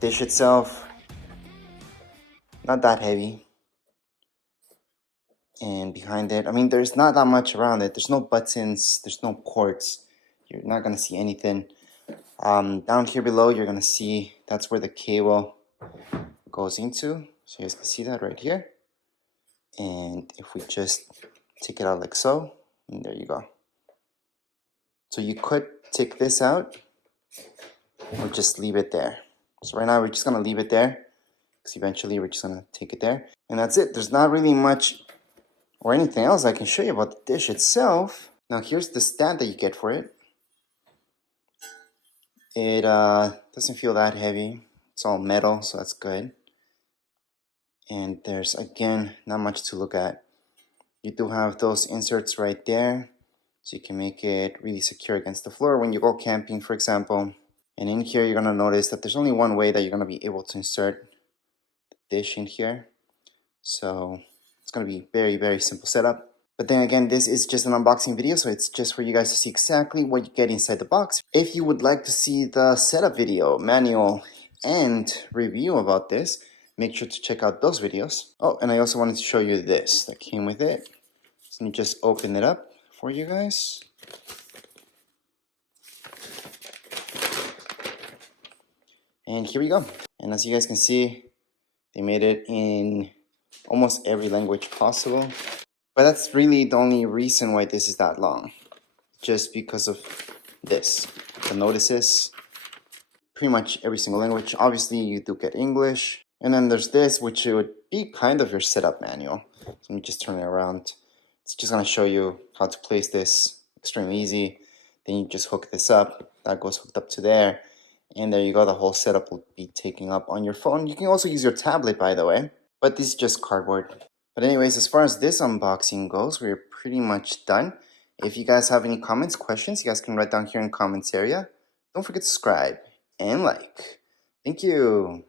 dish itself, not that heavy. And behind it, I mean, there's not that much around it. There's no buttons, there's no ports. You're not gonna see anything. Down here below, you're gonna see that's where the cable goes into. So you guys can see that right here. And if we just take it out like so, and there you go. So you could take this out or just leave it there. So right now we're just gonna leave it there because eventually we're just gonna take it there. And that's it. There's not really much or anything else I can show you about the dish itself. Now here's the stand that you get for it. It doesn't feel that heavy. It's all metal, so that's good. And there's, again, not much to look at. You do have those inserts right there, so you can make it really secure against the floor when you go camping, for example. And in here, you're gonna notice that there's only one way that you're gonna be able to insert the dish in here. So it's gonna be very, very simple setup. But then again, this is just an unboxing video, so it's just for you guys to see exactly what you get inside the box. If you would like to see the setup video, manual, and review about this, make sure to check out those videos. Oh, and I also wanted to show you this that came with it. So let me just open it up for you guys. And here we go. And as you guys can see, they made it in almost every language possible. But that's really the only reason why this is that long. Just because of this. The notices. Pretty much every single language. Obviously, you do get English. And then there's this, which would be kind of your setup manual. So let me just turn it around. It's just going to show you how to place this. Extremely easy. Then you just hook this up. That goes hooked up to there. And there you go. The whole setup will be taken up on your phone. You can also use your tablet, by the way. But this is just cardboard. But anyways, as far as this unboxing goes, we're pretty much done. If you guys have any comments, questions, you guys can write down here in the comments area. Don't forget to subscribe and like. Thank you.